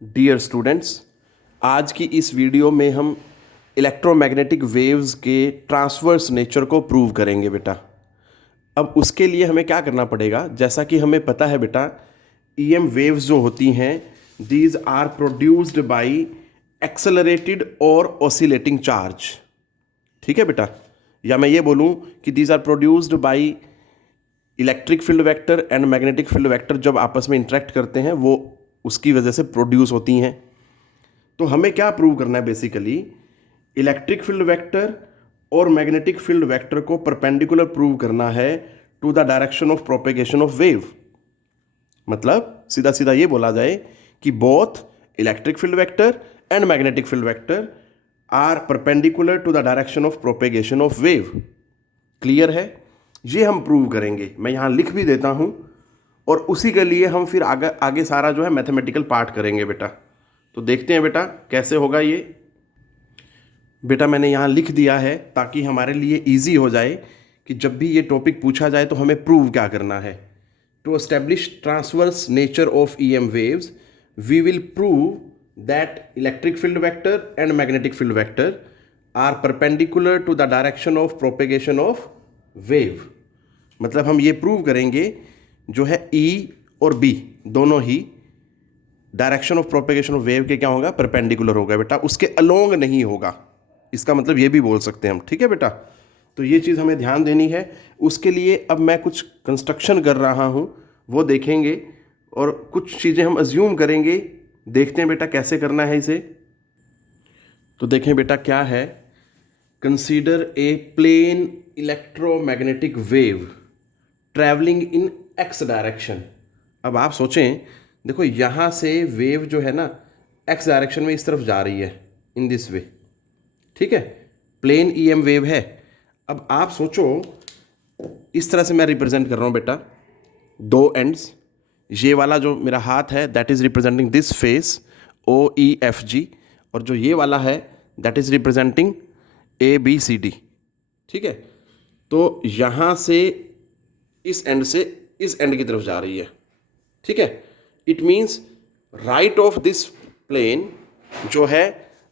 Dear students, आज की इस वीडियो में हम इलेक्ट्रोमैग्नेटिक वेव्स के ट्रांसवर्स नेचर को प्रूव करेंगे बेटा। अब उसके लिए हमें क्या करना पड़ेगा, जैसा कि हमें पता है बेटा, ईएम वेव्स जो होती हैं these are produced by accelerated और ऑसिलेटिंग चार्ज। ठीक है बेटा, या मैं ये बोलूँ कि these are produced by electric field vector and magnetic field vector जब आपस में इंटरेक्ट करते हैं वो उसकी वजह से प्रोड्यूस होती हैं। तो हमें क्या प्रूव करना है, बेसिकली इलेक्ट्रिक फील्ड वेक्टर और मैग्नेटिक फील्ड वेक्टर को परपेंडिकुलर प्रूव करना है to the direction of propagation of wave. मतलब सीधा सीधा ये बोला जाए कि both electric field vector and magnetic field vector are perpendicular to the direction of propagation of wave. Clear है? ये हम प्रूव करेंगे। मैं यहाँ लिख भी देता हूँ और उसी के लिए हम फिर आगे सारा जो है मैथमेटिकल पार्ट करेंगे बेटा। तो देखते हैं बेटा कैसे होगा ये। बेटा मैंने यहाँ लिख दिया है ताकि हमारे लिए इजी हो जाए कि जब भी ये टॉपिक पूछा जाए तो हमें प्रूव क्या करना है। To establish transverse nature of EM waves we will prove that electric field vector and magnetic field vector are perpendicular to the direction of propagation of wave. मतलब हम ये प्रूव करेंगे जो है E और B दोनों ही direction of propagation of wave के क्या होगा, परपेंडिकुलर होगा बेटा, उसके अलोंग नहीं होगा। इसका मतलब ये भी बोल सकते हैं हम। ठीक है बेटा, तो ये चीज़ हमें ध्यान देनी है। उसके लिए अब मैं कुछ कंस्ट्रक्शन कर रहा हूँ, वो देखेंगे और कुछ चीज़ें हम अज्यूम करेंगे। देखते हैं बेटा कैसे करना है इसे। तो देखें बेटा क्या है, consider a plane electromagnetic wave travelling in x direction. अब आप सोचें, देखो यहाँ से वेव जो है ना एक्स डायरेक्शन में इस तरफ जा रही है, इन दिस वे। ठीक है, प्लेन ईएम वेव है। अब आप सोचो, इस तरह से मैं रिप्रेजेंट कर रहा हूँ बेटा, दो एंड्स। ये वाला जो मेरा हाथ है that is representing this face OEFG, और जो ये वाला है दैट इज़ रिप्रेजेंटिंग ABCD। ठीक है, तो यहाँ से इस एंड से इस एंड की तरफ जा रही है। ठीक है, it means right of this plane जो है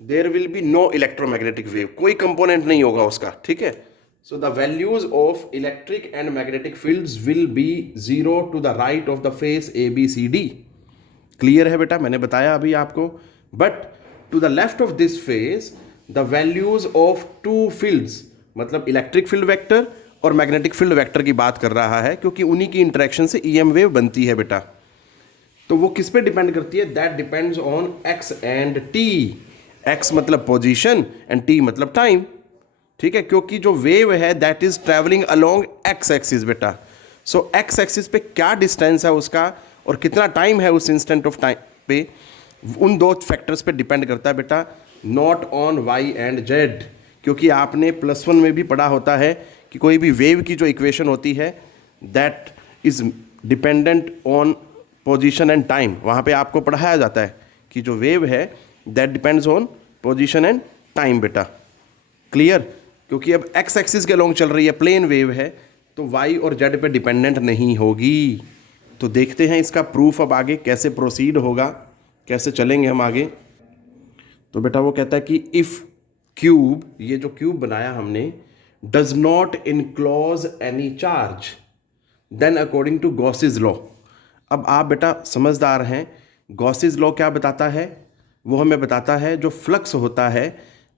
there will be no electromagnetic wave, कोई कंपोनेंट नहीं होगा उसका। ठीक है, so the values of electric and magnetic fields will be zero to the right of the face ABCD। Clear है बेटा, मैंने बताया अभी आपको। But to the left of this face the values of two fields, मतलब electric field vector और magnetic field vector की बात कर रहा है, क्योंकि उन्हीं की इंटरेक्शन से ईएम वेव बनती है बेटा। तो वो किस पे डिपेंड करती है, that depends on x and T. X मतलब पोजीशन एंड टी मतलब टाइम। ठीक है, क्योंकि जो वेव है that is travelling along x axis बेटा। सो एक्स एक्सिस पे क्या डिस्टेंस है उसका और कितना टाइम है उस इंस्टेंट ऑफ टाइम पे, उन दो फैक्टर्स पे डिपेंड करता है बेटा, not on y and z. क्योंकि आपने +1 में भी पढ़ा होता है कि कोई भी वेव की जो इक्वेशन होती है that is dependent on position and time. वहाँ पे आपको पढ़ाया जाता है कि जो वेव है that depends on position and time बेटा। क्लियर? क्योंकि अब एक्स एक्सिस के अलोंग चल रही है, प्लेन वेव है, तो वाई और जेड पे डिपेंडेंट नहीं होगी। तो देखते हैं इसका प्रूफ अब आगे कैसे प्रोसीड होगा, कैसे चलेंगे हम आगे। तो बेटा वो कहता है कि इफ़ क्यूब, ये जो क्यूब बनाया हमने, does not enclose any charge then according to Gauss's law. अब आप बेटा समझदार हैं, गॉसेस लॉ क्या बताता है? वो हमें बताता है जो फ्लक्स होता है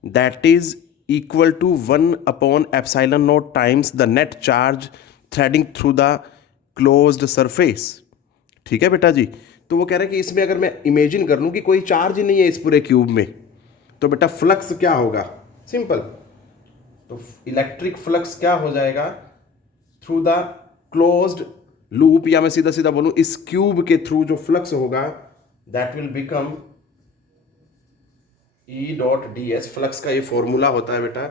that is equal to 1/ε0 times the net charge threading through the closed surface. ठीक है बेटा जी, तो वो कह रहे हैं कि इसमें अगर मैं इमेजिन कर लूँ कि कोई चार्ज ही नहीं है इस पूरे क्यूब में, तो बेटा फ्लक्स क्या होगा? सिंपल, तो इलेक्ट्रिक फ्लक्स क्या हो जाएगा थ्रू द क्लोज्ड लूप, या मैं सीधा सीधा बोलूं इस क्यूब के थ्रू जो फ्लक्स होगा that will become E.ds। Flux का ये फॉर्मूला होता है बेटा,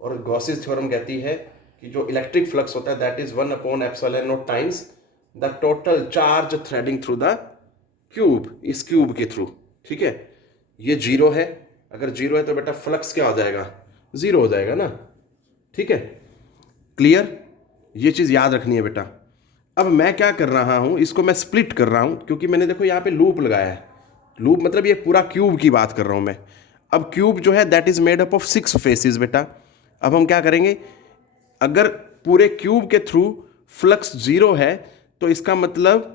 और गॉसेस थ्योरम कहती है कि जो इलेक्ट्रिक फ्लक्स होता है that is 1/ε0 times the total charge threading through the cube, इस क्यूब के थ्रू। ठीक है, ये जीरो है, अगर जीरो है तो बेटा फ्लक्स क्या हो जाएगा? जीरो हो जाएगा ना। ठीक है, क्लियर? ये चीज़ याद रखनी है बेटा। अब मैं क्या कर रहा हूँ, इसको मैं स्प्लिट कर रहा हूँ, क्योंकि मैंने देखो यहाँ पे लूप लगाया है, लूप मतलब ये पूरा क्यूब की बात कर रहा हूँ मैं। अब क्यूब जो है that is made up of 6 faces बेटा। अब हम क्या करेंगे, अगर पूरे क्यूब के थ्रू फ्लक्स 0 है तो इसका मतलब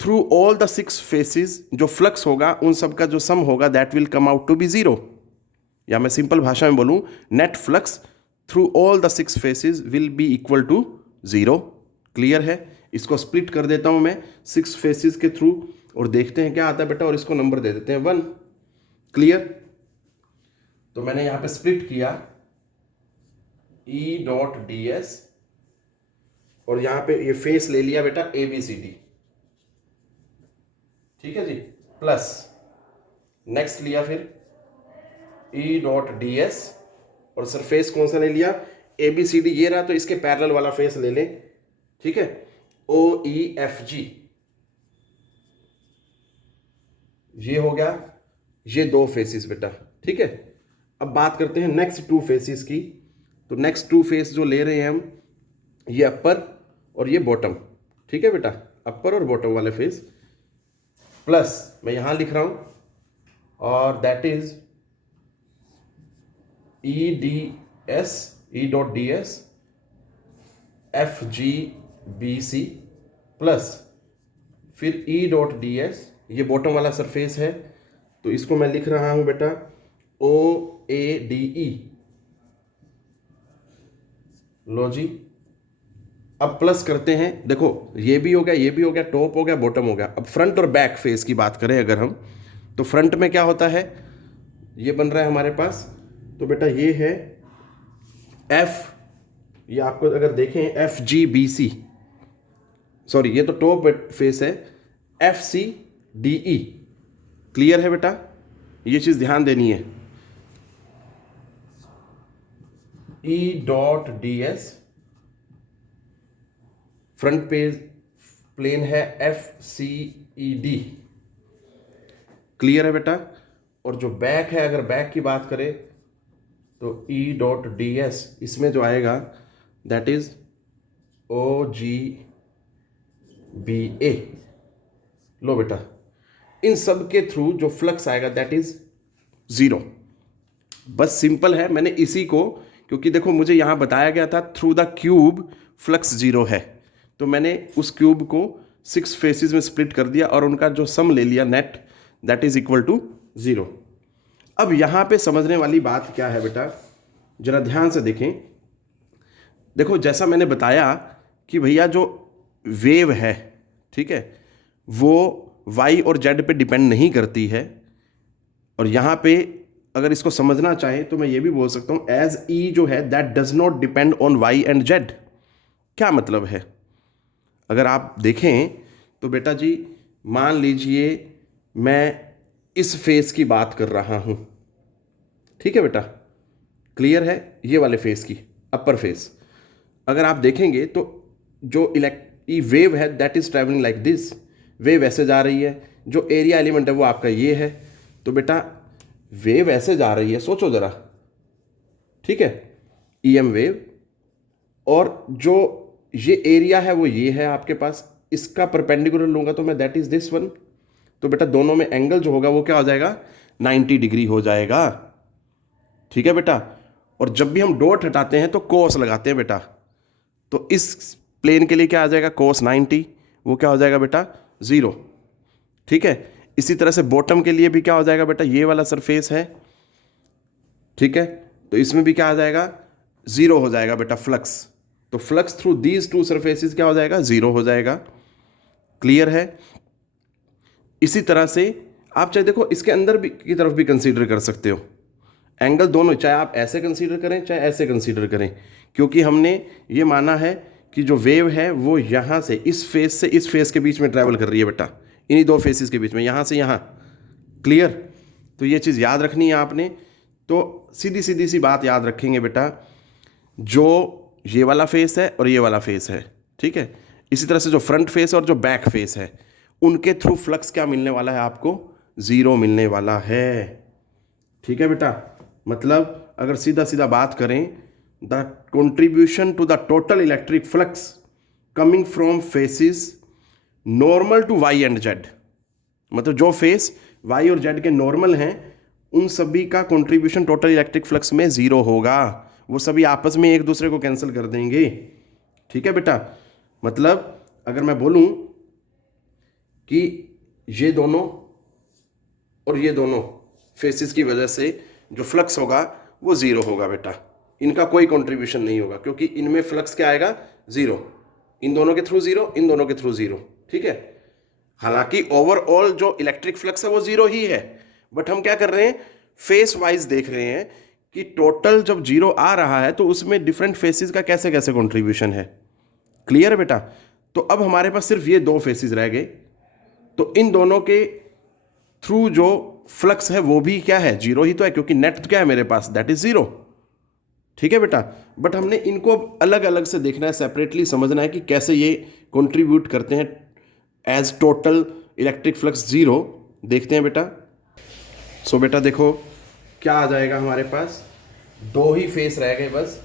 थ्रू ऑल द 6 फेसेस जो फ्लक्स होगा उन सब का जो सम होगा that will come out to be 0। या मैं सिंपल भाषा में बोलूं, net flux through all the 6 faces will be equal to 0। Clear है? इसको स्प्लिट कर देता हूं मैं 6 फेसेस के थ्रू और देखते हैं क्या आता है बेटा, और इसको नंबर दे देते हैं 1। क्लियर? तो मैंने यहां पे स्प्लिट किया ई डॉट डी एस और यहां पे ये फेस ले लिया बेटा ए बी सी डी। ठीक है जी, प्लस नेक्स्ट लिया फिर ई डॉट डी एस और सरफेस कौन सा ले लिया, ए बी सी डी ये रहा, तो इसके पैरेलल वाला फेस ले लें। ठीक है, ओ ई एफ जी ये हो गया, ये 2 फेसिस बेटा। ठीक है, अब बात करते हैं नेक्स्ट 2 फेसिस की। तो नेक्स्ट 2 फेस जो ले रहे हैं हम, ये अपर और ये बॉटम। ठीक है बेटा, अपर और बॉटम वाले फेस, प्लस मैं यहां लिख रहा हूं और that is E D S, E dot D S F G B C plus फिर ई डॉट डी एस, ये बॉटम वाला सरफेस है तो इसको मैं लिख रहा हूं बेटा ओ ए डी ई। लो जी, अब प्लस करते हैं, देखो ये भी हो गया, ये भी हो गया, टॉप हो गया, बॉटम हो गया। अब फ्रंट और बैक फेस की बात करें अगर हम, तो फ्रंट में क्या होता है, ये बन रहा है हमारे पास, तो बेटा ये है एफ, ये आपको अगर देखें F G B C, sorry ये तो टॉप फेस है, F C D E. Clear है बेटा? ये चीज ध्यान देनी है। E dot D S front page plane है F C E D. Clear है बेटा? और जो बैक है, अगर बैक की बात करें तो ई डॉट डी एस इसमें जो आएगा that is O G B A. लो बेटा, इन सब के थ्रू जो फ्लक्स आएगा दैट इज 0। बस सिंपल है, मैंने इसी को, क्योंकि देखो मुझे यहां बताया गया था थ्रू द क्यूब फ्लक्स 0 है, तो मैंने उस क्यूब को 6 फेसेस में स्प्लिट कर दिया और उनका जो सम ले लिया net that is equal to 0। अब यहां पे समझने वाली बात क्या है बेटा, जरा ध्यान से देखें। देखो जैसा मैंने बताया कि भैया जो वेव है, ठीक है, वो y और z पे डिपेंड नहीं करती है। और यहाँ पे अगर इसको समझना चाहें तो मैं ये भी बोल सकता हूँ एज ई जो है that does not depend on y and z। क्या मतलब है, अगर आप देखें तो बेटा जी मान लीजिए मैं इस फेस की बात कर रहा हूँ। ठीक है बेटा, क्लियर है? ये वाले फेस की, अपर फेस, अगर आप देखेंगे तो जो वेव है that is travelling like this, wave ऐसे जा रही है, जो एरिया एलिमेंट है वो आपका ये है। तो बेटा वेव ऐसे जा रही है, सोचो जरा, ठीक है, ईएम वेव, और जो ये एरिया है वो ये है आपके पास, इसका परपेंडिकुलर लूंगा तो मैं दैट इज दिस वन। तो बेटा दोनों में एंगल जो होगा वो क्या हो जाएगा, 90 डिग्री हो जाएगा। ठीक है बेटा, और जब भी हम डॉट हटाते हैं तो कोस लगाते हैं बेटा, तो इस प्लेन के लिए क्या आ जाएगा, कोस 90, वो क्या हो जाएगा बेटा 0। ठीक है, इसी तरह से बॉटम के लिए भी क्या हो जाएगा बेटा, ये वाला सरफेस है, ठीक है, तो इसमें भी क्या आ जाएगा, 0 हो जाएगा बेटा फ्लक्स। तो फ्लक्स थ्रू दीज 2 सरफेसेस क्या हो जाएगा, 0 हो जाएगा। क्लियर है? इसी तरह से आप चाहे देखो इसके अंदर भी की तरफ भी कंसीडर कर सकते हो, एंगल दोनों, चाहे आप ऐसे कंसीडर करें चाहे ऐसे कंसीडर करें, क्योंकि हमने ये माना है कि जो वेव है वो यहाँ से इस फेस से इस फेस के बीच में ट्रैवल कर रही है बेटा, इन्हीं 2 फेसेस के बीच में, यहाँ से यहाँ। क्लियर? तो ये चीज़ याद रखनी है आपने। तो सीधी सीधी सी बात याद रखेंगे बेटा, जो ये वाला फेस है और ये वाला फेस है, ठीक है, इसी तरह से जो फ्रंट फेस और जो बैक फेस है उनके थ्रू फ्लक्स क्या मिलने वाला है आपको, 0 मिलने वाला है। ठीक है बेटा, मतलब अगर सीधा सीधा बात करें, the contribution to the total electric flux coming from faces normal to y and z, मतलब जो फेस वाई और जेड के नॉर्मल हैं, उन सभी का कंट्रीब्यूशन टोटल इलेक्ट्रिक फ्लक्स में ज़ीरो होगा। वो सभी आपस में एक दूसरे को कैंसिल कर देंगे। ठीक है बेटा, मतलब अगर मैं बोलूं कि ये दोनों और ये दोनों फेसेस की वजह से जो फ्लक्स होगा वो ज़ीरो होगा बेटा, इनका कोई कंट्रीब्यूशन नहीं होगा, क्योंकि इनमें फ्लक्स क्या आएगा, ज़ीरो। इन दोनों के थ्रू ज़ीरो, इन दोनों के थ्रू ज़ीरो। ठीक है, हालांकि ओवरऑल जो इलेक्ट्रिक फ्लक्स है वो ज़ीरो ही है, बट हम क्या कर रहे हैं, फेस वाइज देख रहे हैं कि टोटल जब जीरो आ रहा है तो उसमें डिफरेंट फेसेस का कैसे कैसे कंट्रीब्यूशन है। क्लियर है बेटा? तो अब हमारे पास सिर्फ ये दो फेसेस रह गए, तो इन दोनों के थ्रू जो फ्लक्स है वो भी क्या है, जीरो ही तो है, क्योंकि नेट क्या है मेरे पास, दैट इज जीरो। ठीक है बेटा, बट हमने इनको अब अलग अलग से देखना है, सेपरेटली समझना है कि कैसे ये कंट्रीब्यूट करते हैं as total electric flux zero. देखते हैं बेटा। सो बेटा देखो क्या आ जाएगा हमारे पास, दो ही फेस रह गए बस,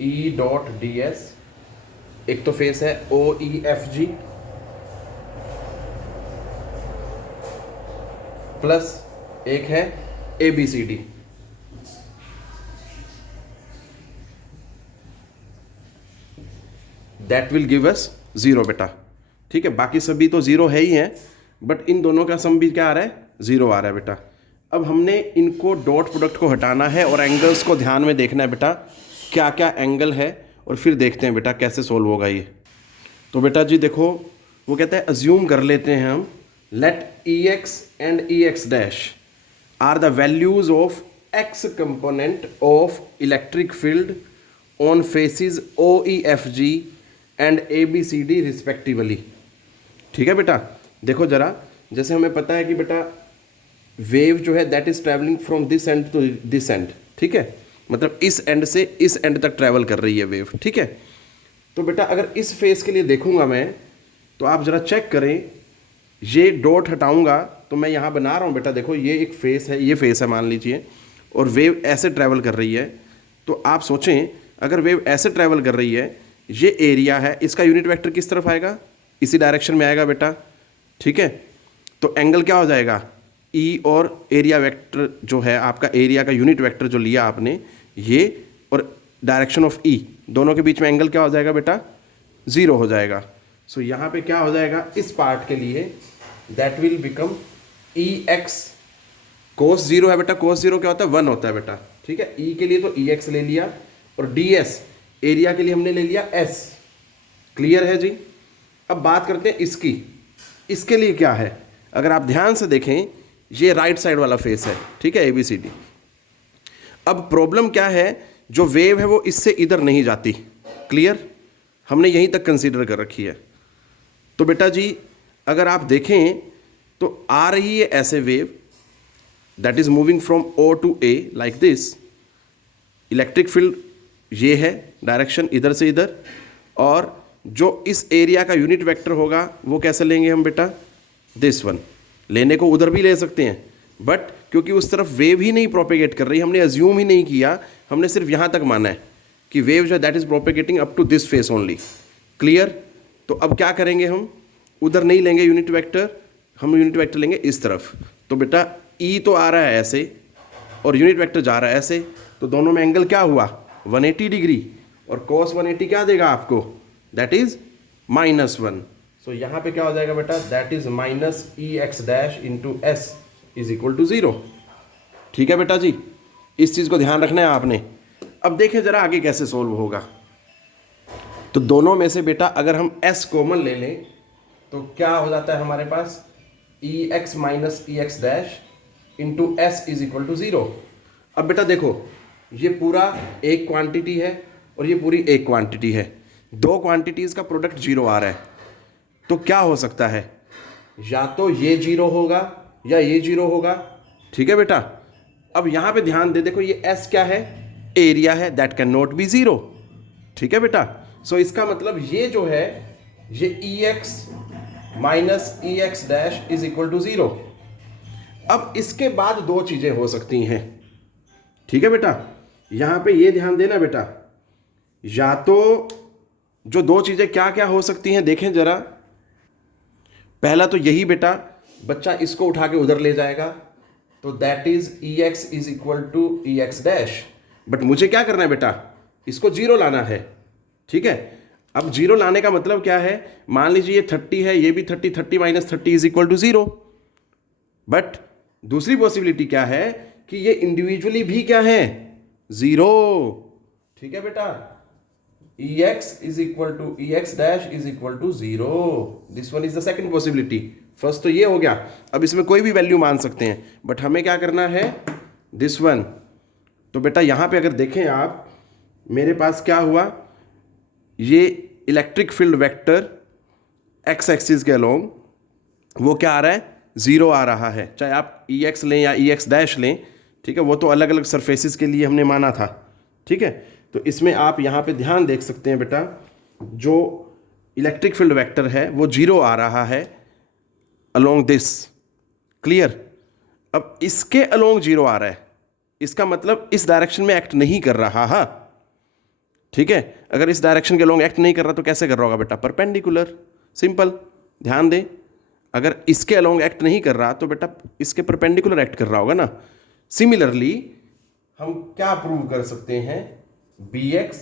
ई डॉट डी एस। एक तो फेस है ओ ई एफ जी प्लस एक है A B C D. That will give us zero बेटा। ठीक है, बाकी सभी तो जीरो है ही हैं, बट इन दोनों का सम भी क्या आ रहा है, जीरो आ रहा है बेटा। अब हमने इनको डॉट प्रोडक्ट को हटाना है और एंगल्स को ध्यान में देखना है बेटा, क्या क्या एंगल है, और फिर देखते हैं बेटा कैसे सोल्व होगा ये। तो बेटा जी देखो, वो कहता है अज्यूम कर लेते हैं हम, let E x and E x dash are the values of x component of electric field on faces O E F G and A B C D respectively. ठीक है बेटा, देखो जरा, जैसे हमें पता है कि बेटा वेव जो है that is travelling from this end to this end. ठीक है, मतलब इस एंड से इस एंड तक ट्रैवल कर रही है वेव। ठीक है, तो बेटा अगर इस फेस के लिए देखूंगा मैं, तो आप जरा चेक करें, ये डॉट हटाऊंगा तो मैं यहाँ बना रहा हूँ बेटा, देखो ये एक फेस है, ये फेस है मान लीजिए, और वेव ऐसे ट्रैवल कर रही है। तो आप सोचें अगर वेव ऐसे ट्रैवल कर रही है, ये एरिया है, इसका यूनिट वेक्टर किस तरफ आएगा, इसी डायरेक्शन में आएगा बेटा। ठीक है, तो एंगल क्या हो जाएगा, ई और एरिया वेक्टर जो है आपका, एरिया का यूनिट वेक्टर जो लिया आपने, ये और डायरेक्शन ऑफ ई, दोनों के बीच में एंगल क्या हो जाएगा बेटा, ज़ीरो हो जाएगा। सो यहाँ पे क्या हो जाएगा इस पार्ट के लिए, that will become E x cos zero है बेटा। कोस जीरो क्या होता है, वन होता है बेटा। ठीक है, ई के लिए तो ई एक्स ले लिया, और डी एस एरिया के लिए हमने ले लिया एस। क्लियर है जी? अब बात करते हैं इसकी, इसके लिए क्या है, अगर आप ध्यान से देखें, ये राइट साइड वाला फेस है। ठीक है, ए बी सी डी। अब प्रॉब्लम क्या है, जो वेव है वो इससे इधर नहीं जाती। क्लियर, हमने यहीं तक कंसीडर कर रखी है। तो बेटा जी अगर आप देखें तो आ रही है ऐसे wave, that is moving from O to A like this. Electric field ये है, डायरेक्शन इधर से इधर, और जो इस एरिया का यूनिट वेक्टर होगा वो कैसे लेंगे हम बेटा, दिस वन। लेने को उधर भी ले सकते हैं, बट क्योंकि उस तरफ वेव ही नहीं प्रोपेगेट कर रही, हमने अज्यूम ही नहीं किया, हमने सिर्फ यहाँ तक माना है कि वेव जो है that is propagating up to this face only. Clear? तो अब क्या करेंगे, हम उधर नहीं लेंगे यूनिट वेक्टर, हम यूनिट वेक्टर लेंगे इस तरफ। तो बेटा ई तो आ रहा है ऐसे और यूनिट वेक्टर जा रहा है ऐसे, तो दोनों में एंगल क्या हुआ, 180 डिग्री, और cos 180 क्या देगा आपको, दैट इज -1। सो यहाँ पे क्या हो जाएगा बेटा, that is minus E x dash into S is equal to 0। ठीक है बेटा जी, इस चीज़ को ध्यान रखना है आपने। अब देखें जरा आगे कैसे सोल्व होगा। तो दोनों में से बेटा अगर हम s कॉमन ले लें तो क्या हो जाता है हमारे पास, E x minus E x dash into S is equal to 0। अब बेटा देखो, ये पूरा एक क्वांटिटी है और ये पूरी एक क्वांटिटी है, दो क्वांटिटीज़ का प्रोडक्ट 0 आ रहा है। तो क्या हो सकता है, या तो ये 0 होगा या ये 0 होगा। ठीक है बेटा, अब यहाँ पे ध्यान दे, देखो ये S क्या है, एरिया है, दैट कैन नॉट बी 0। ठीक है बेटा, सो इसका मतलब ये जो है, ये E x minus E x dash is equal to 0। अब इसके बाद दो चीज़ें हो सकती हैं। ठीक है बेटा, यहाँ पे ये ध्यान देना बेटा, या तो जो दो चीज़ें क्या क्या हो सकती हैं देखें जरा। पहला तो यही बेटा, बच्चा इसको उठा के उधर ले जाएगा, तो that is E x is equal to E x dash. But मुझे क्या करना है बेटा, इसको जीरो लाना है, ठीक है। अब जीरो लाने का मतलब क्या है, मान लीजिए ये 30 है, ये भी 30, 30 minus 30 is equal to 0। But दूसरी पॉसिबिलिटी क्या है कि ये इंडिविजुअली भी क्या है, 0, ठीक है बेटा। E x is equal to E x dash is equal to 0, this one is the second possibility. First तो ये हो गया, अब इसमें कोई भी वैल्यू मान सकते हैं, बट हमें क्या करना है, दिस वन। तो बेटा यहां पे अगर देखें आप, मेरे पास क्या हुआ, ये electric field vector x axis के अलोंग वो क्या आ रहा है, 0 आ रहा है, चाहे आप ई एक्स लें या ई एक्स डैश लें, ठीक है। वो तो अलग अलग सरफेसिस के लिए हमने माना था, ठीक है। तो इसमें आप यहाँ पे ध्यान देख सकते हैं बेटा, जो इलेक्ट्रिक फील्ड वेक्टर है वो 0 आ रहा है अलोंग दिस, क्लियर। अब इसके अलोंग 0 आ रहा है, इसका मतलब इस डायरेक्शन में एक्ट नहीं कर रहा है, ठीक है। अगर इस डायरेक्शन के अलोंग एक्ट नहीं कर रहा तो कैसे कर रहा होगा बेटा, परपेंडिकुलर, सिंपल। ध्यान दें, अगर इसके अलोंग एक्ट नहीं कर रहा तो बेटा इसके परपेंडिकुलर एक्ट कर रहा होगा ना। सिमिलरली हम क्या प्रूव कर सकते हैं, B X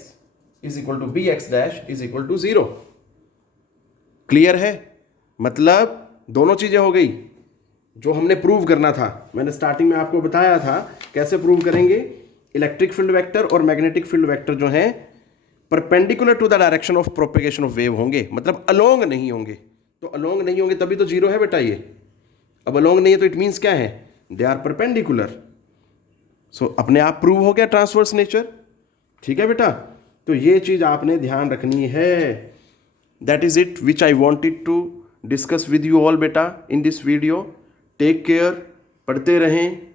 is equal to B X dash is equal to 0, clear है। मतलब दोनों चीजें हो गई जो हमने प्रूव करना था। मैंने स्टार्टिंग में आपको बताया था कैसे प्रूव करेंगे, इलेक्ट्रिक फील्ड वेक्टर और मैग्नेटिक फील्ड वेक्टर जो हैं perpendicular to the direction of propagation of wave होंगे, मतलब अलोंग नहीं होंगे। तो अलोंग नहीं होंगे तभी तो 0 है बेटा ये। अब अलोंग नहीं है तो इट मीन्स क्या है, दे आर परपेंडिकुलर। सो अपने आप प्रूव हो गया ट्रांसवर्स नेचर, ठीक है बेटा। तो ये चीज आपने ध्यान रखनी है। That is it which I wanted to discuss with you all बेटा in this video. Take care, पढ़ते रहें,